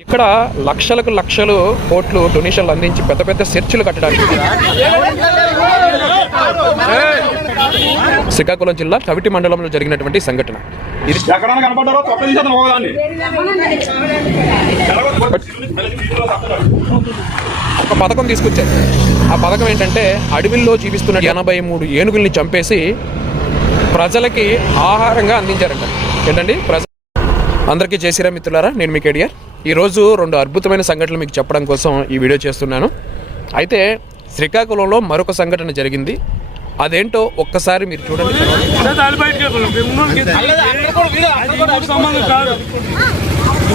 ఇక్కడ లక్షలకు లక్షలు కోట్లు డొనేషన్లు అందించి పెద్ద పెద్ద చర్చిలు కట్టడానికి. శ్రీకాకుళం జిల్లా కవిటి మండలంలో జరిగినటువంటి సంఘటన. ఇది ఒక పథకం తీసుకొచ్చారు ఆ పథకం ఏంటంటే అడవిల్లో జీవిస్తున్న ఎనభై మూడు ఏనుగుల్ని చంపేసి ప్రజలకి ఆహారంగా అందించారంట. ఏంటండి? ప్రజ అందరికీ జయశ్రీరామ్ మిత్రులారా నేను మీకు ఎడియర్ ఈరోజు రెండు అద్భుతమైన సంఘటనలు మీకు చెప్పడం కోసం ఈ వీడియో చేస్తున్నాను. అయితే శ్రీకాకుళంలో మరొక సంఘటన జరిగింది. అదేంటో ఒక్కసారి మీరు చూడండి. సంబంధం కాదు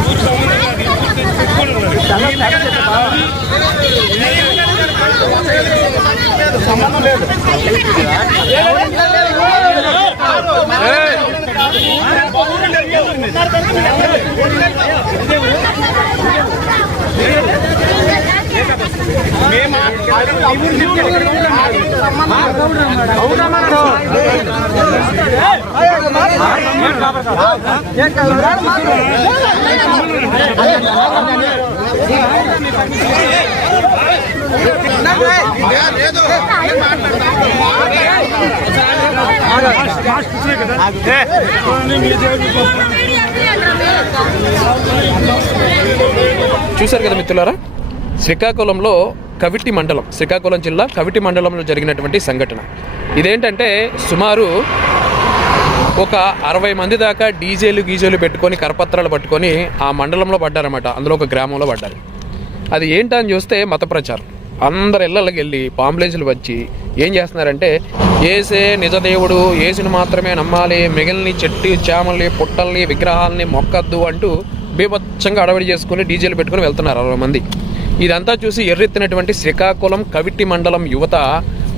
ఊరు సంబంధం కాదు ఈ ఊరు తెచ్చుకొని ఉన్నది. లాస్ట్ ఇచ్చినాయి కదా. చూడండి, మీ దేవుడి కోసం. చూశారు కదా మిత్రులారా? శ్రీకాకుళంలో కవిటి మండలం శ్రీకాకుళం జిల్లా కవిటి మండలంలో జరిగినటువంటి సంఘటన. ఇదేంటంటే సుమారు ఒక అరవై మంది దాకా డీజేలు గీజేలు పెట్టుకొని కరపత్రాలు పట్టుకొని ఆ మండలంలో పడ్డారన్నమాట. అందులో ఒక గ్రామంలో పడ్డారు. అది ఏంటని చూస్తే మత ప్రచారం. అందరు ఇళ్ళకి వెళ్ళి పాంబులెన్సులు వచ్చి ఏం చేస్తున్నారంటే ఏసే నిజదేవుడు ఏసుని మాత్రమే నమ్మాలి మిగిలిన చెట్టు చేమల్ని పుట్టల్ని విగ్రహాలని మొక్కద్దు అంటూ బీభత్సంగా అడవడి చేసుకుని డీజేలు పెట్టుకుని వెళ్తున్నారు అరవై మంది. ఇదంతా చూసి ఎర్రెత్తినటువంటి శ్రీకాకుళం కవిటి మండలం యువత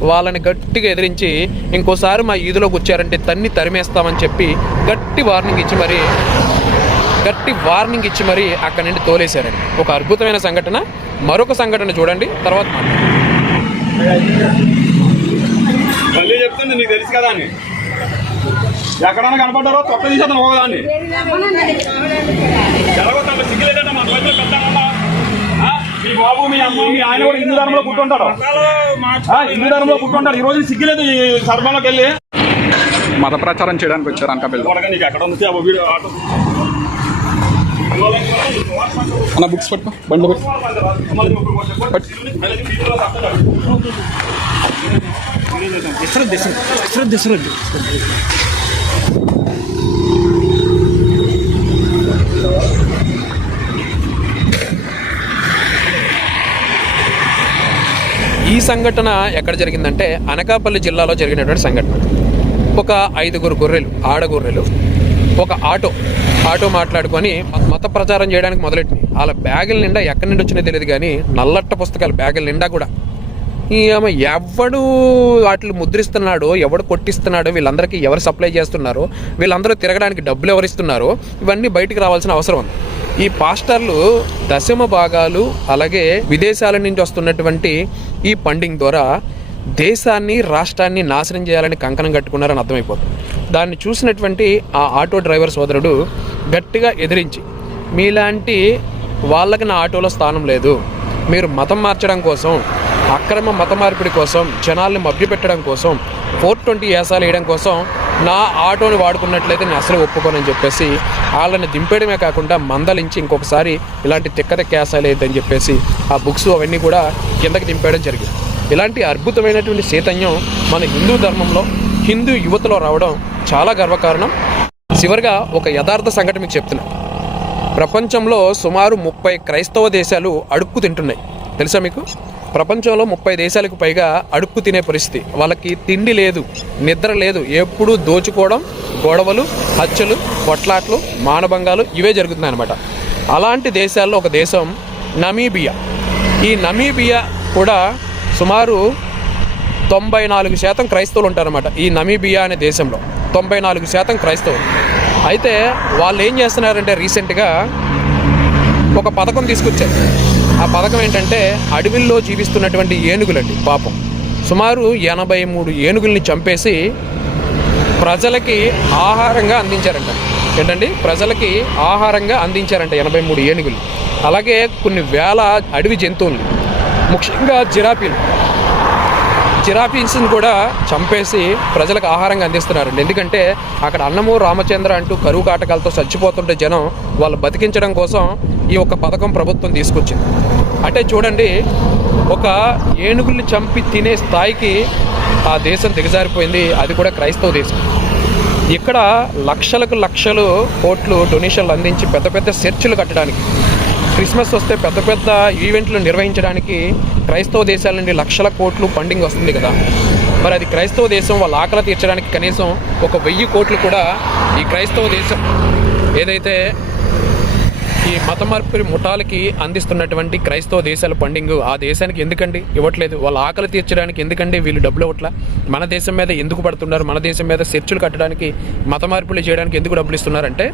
వాళ్ళని గట్టిగా ఎదిరించి ఇంకోసారి మా ఈదులోకి వచ్చారంటే తన్ని తరిమేస్తామని చెప్పి గట్టి వార్నింగ్ ఇచ్చి మరి గట్టి వార్నింగ్ ఇచ్చి మరి అక్కడి నుండి తోలేశారండి. ఒక అద్భుతమైన సంఘటన మరొక సంఘటన చూడండి తర్వాత మాట్లాడదాం. మళ్ళీ చెప్తుంది నీకు తెలుసు కదా అని. ఎక్కడన్నా కనపడ్డారో తొక్క తీసేద్దాం ఒకదాన్ని. ఎలాగొద్దాం సిగ్గులేదంటే మా వయసులో పెద్దానమ్మా. ఆ? మీ బాబు మీ అమ్మ మీ ఆయన కూడా హిందూ ధర్మంలో పుట్టుంటాడు. హిందూ ధర్మంలో పుట్టుంటాడు. ఈ రోజు సిగ్గులేదు ఈ సర్బంలోకి వెళ్ళి? మత ప్రచారం చేయడానికి వచ్చారు అనకాపల్లి కొడగా నీకు ఎక్కడ ఉంది? ఆ వీడియో ఆటో. అన్న బుక్స్ పట్టుకో బండి పెట్టు సంఘటన ఎక్కడ జరిగిందంటే అనకాపల్లి జిల్లాలో జరిగినటువంటి సంఘటన. ఒక ఐదుగురు గొర్రెలు ఆడగొర్రెలు ఒక ఆటో ఆటో మాట్లాడుకొని మత- ప్రచారం చేయడానికి మొదలెట్టింది. వాళ్ళ బ్యాగుల నిండా ఎక్కడి నుండి వచ్చినాయో తెలియదు కానీ నల్లట్ట పుస్తకాలు బ్యాగుల నిండా కూడా. ఈ ఆమె ఎవడు వాటిని ముద్రిస్తున్నాడో ఎవడు కొట్టిస్తున్నాడో వీళ్ళందరికీ ఎవరు సప్లై చేస్తున్నారో వీళ్ళందరూ తిరగడానికి డబ్బులు ఎవరిస్తున్నారో ఇవన్నీ బయటికి రావాల్సిన అవసరం ఉంది. ఈ పాస్టర్లు దశమ భాగాలు అలాగే విదేశాల నుంచి వస్తున్నటువంటి ఈ ఫండింగ్ ద్వారా దేశాన్ని రాష్ట్రాన్ని నాశనం చేయాలని కంకణం కట్టుకున్నారని అర్థమైపోతుంది. దాన్ని చూసినటువంటి ఆ ఆటో డ్రైవర్ సోదరుడు గట్టిగా ఎదిరించి మీలాంటి వాళ్ళకి నా ఆటోలో స్థానం లేదు. మీరు మతం మార్చడం కోసం అక్రమ మత మార్పిడి కోసం జనాల్ని మభ్యపెట్టడం కోసం ఫోర్ ట్వంటీ ఏసాలు వేయడం కోసం నా ఆటోని వాడుకున్నట్లయితే నేను అసలు ఒప్పుకోనని చెప్పేసి వాళ్ళని దింపేయడమే కాకుండా మందలించి ఇంకొకసారి ఇలాంటి తిక్కత క్యాసాలు ఏసాలు చెప్పేసి ఆ బుక్స్ అవన్నీ కూడా కిందకి దింపేయడం జరిగింది. ఇలాంటి అద్భుతమైనటువంటి చైతన్యం మన హిందూ ధర్మంలో హిందూ యువతలో రావడం చాలా గర్వకారణం. చివరిగా ఒక యథార్థ సంఘటన మీకు చెప్తున్నాను ప్రపంచంలో సుమారు ముప్పై క్రైస్తవ దేశాలు అడుక్కు తింటున్నాయి. తెలుసా మీకు? ప్రపంచంలో ముప్పై దేశాలకు పైగా అడుక్కు తినే పరిస్థితి. వాళ్ళకి తిండి లేదు నిద్ర లేదు ఎప్పుడూ దోచుకోవడం గొడవలు హత్యలు కొట్లాట్లు మానభంగాలు ఇవే జరుగుతున్నాయి అనమాట అలాంటి దేశాల్లో ఒక దేశం నమీబియా. ఈ నమీబియా కూడా సుమారు తొంభై నాలుగు శాతం క్రైస్తవులు ఉంటారన్నమాట ఈ నమీబియా అనే దేశంలో. తొంభై నాలుగు శాతం క్రైస్తవులు. అయితే వాళ్ళు ఏం చేస్తున్నారంటే రీసెంట్గా ఒక పథకం తీసుకొచ్చారు. ఆ పథకం ఏంటంటే అడవిల్లో జీవిస్తున్నటువంటి ఏనుగులండి పాపం. సుమారు ఎనభై మూడు ఏనుగుల్ని చంపేసి ప్రజలకి ఆహారంగా అందించారంట. ఏంటండి? ప్రజలకి ఆహారంగా అందించారంట ఎనభై మూడు ఏనుగులు. అలాగే కొన్ని వేల అడవి జంతువులు ముఖ్యంగా జిరాపీలు జిరాఫీస్ని కూడా చంపేసి ప్రజలకు ఆహారంగా అందిస్తున్నారండి. ఎందుకంటే అక్కడ అన్నము రామచంద్ర అంటూ కరువు కాటకాలతో చచ్చిపోతుంటే జనం వాళ్ళు బతికించడం కోసం ఈ ఒక పథకం ప్రభుత్వం తీసుకొచ్చింది. అంటే చూడండి ఒక ఏనుగుల్ని చంపి తినే స్థాయికి ఆ దేశం దిగజారిపోయింది. అది కూడా క్రైస్తవ దేశం. ఇక్కడ లక్షలకు లక్షలు కోట్లు డొనేషన్లు అందించి పెద్ద పెద్ద చర్చిలు కట్టడానికి క్రిస్మస్ వస్తే పెద్ద పెద్ద ఈవెంట్లు నిర్వహించడానికి క్రైస్తవ దేశాల నుండి లక్షల కోట్లు ఫండింగ్ వస్తుంది కదా. మరి అది క్రైస్తవ దేశం వాళ్ళ ఆకలి తీర్చడానికి కనీసం ఒక వెయ్యి కోట్లు కూడా ఈ క్రైస్తవ దేశం ఏదైతే ఈ మత మార్పిడి ముఠాలకి అందిస్తున్నటువంటి క్రైస్తవ దేశాల ఫండింగ్ ఆ దేశానికి ఎందుకండి ఇవ్వట్లేదు? వాళ్ళ ఆకలి తీర్చడానికి ఎందుకండి వీళ్ళు డబ్బులు ఇవ్వట్లా? మన దేశం మీద ఎందుకు పడుతున్నారు? మన దేశం మీద చర్చలు కట్టడానికి మత మార్పులు చేయడానికి ఎందుకు డబ్బులు ఇస్తున్నారంటే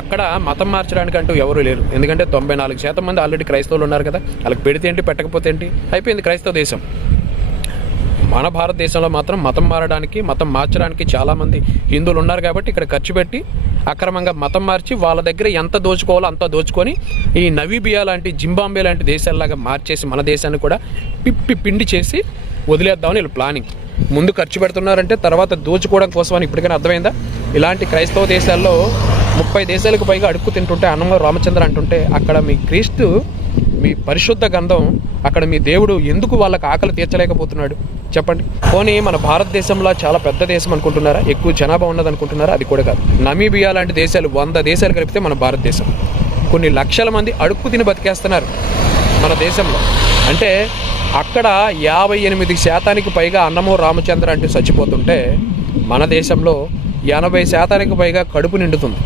అక్కడ మతం మార్చడానికి అంటూ ఎవరు లేరు. ఎందుకంటే తొంభై నాలుగు శాతం మంది ఆల్రెడీ క్రైస్తవులు ఉన్నారు కదా. వాళ్ళకి పెడితే ఏంటి పెట్టకపోతే ఏంటి? అయిపోయింది క్రైస్తవ దేశం. మన భారతదేశంలో మాత్రం మతం మారడానికి మతం మార్చడానికి చాలామంది హిందువులు ఉన్నారు కాబట్టి ఇక్కడ ఖర్చు పెట్టి అక్రమంగా మతం మార్చి వాళ్ళ దగ్గర ఎంత దోచుకోవాలో అంత దోచుకొని ఈ నవీబియా లాంటి జింబాంబే లాంటి దేశాల్లాగా మార్చేసి మన దేశాన్ని కూడా పిప్పి పిండి చేసి వదిలేద్దామని వీళ్ళు ప్లానింగ్ ముందు ఖర్చు పెడుతున్నారంటే తర్వాత దోచుకోవడం కోసం అని ఇప్పటికైనా అర్థమైందా? ఇలాంటి క్రైస్తవ దేశాల్లో ముప్పై దేశాలకు పైగా అడుక్కు తింటుంటే అన్నంలో రామచంద్ర అంటుంటే అక్కడ మీ క్రీస్తు మీ పరిశుద్ధ గంధం అక్కడ మీ దేవుడు ఎందుకు వాళ్ళకి ఆకలి తీర్చలేకపోతున్నాడు? చెప్పండి. పోనీ మన భారతదేశంలో చాలా పెద్ద దేశం అనుకుంటున్నారా? ఎక్కువ జనాభా ఉన్నది అనుకుంటున్నారా అది కూడా కాదు. నమీబియా లాంటి దేశాలు వంద దేశాలు కలిపితే మన భారతదేశం. కొన్ని లక్షల మంది అడుక్కు తిని బతికేస్తున్నారు మన దేశంలో. అంటే అక్కడ యాభై ఎనిమిది శాతానికి పైగా అన్నమో రామచంద్ర అంటూ చచ్చిపోతుంటే మన దేశంలో ఎనభై శాతానికి పైగా కడుపు నిండుతుంది.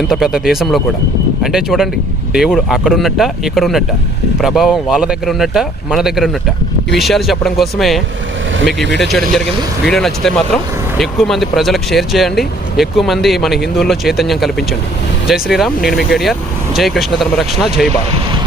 ఇంత పెద్ద దేశంలో కూడా. అంటే చూడండి దేవుడు అక్కడ ఉన్నట్ట ఇక్కడ ఉన్నట్ట ప్రభావం వాళ్ళ దగ్గర ఉన్నట్ట మన దగ్గర ఉన్నట్ట. ఈ విషయాలు చెప్పడం కోసమే మీకు ఈ వీడియో చేయడం జరిగింది. వీడియో నచ్చితే మాత్రం ఎక్కువ మంది ప్రజలకు షేర్ చేయండి. ఎక్కువ మంది మన హిందువుల్లో చైతన్యం కల్పించండి. జై శ్రీరామ్ నేను మీ కేడిఆర్. జై కృష్ణ ధర్మరక్షణ జై భారత్.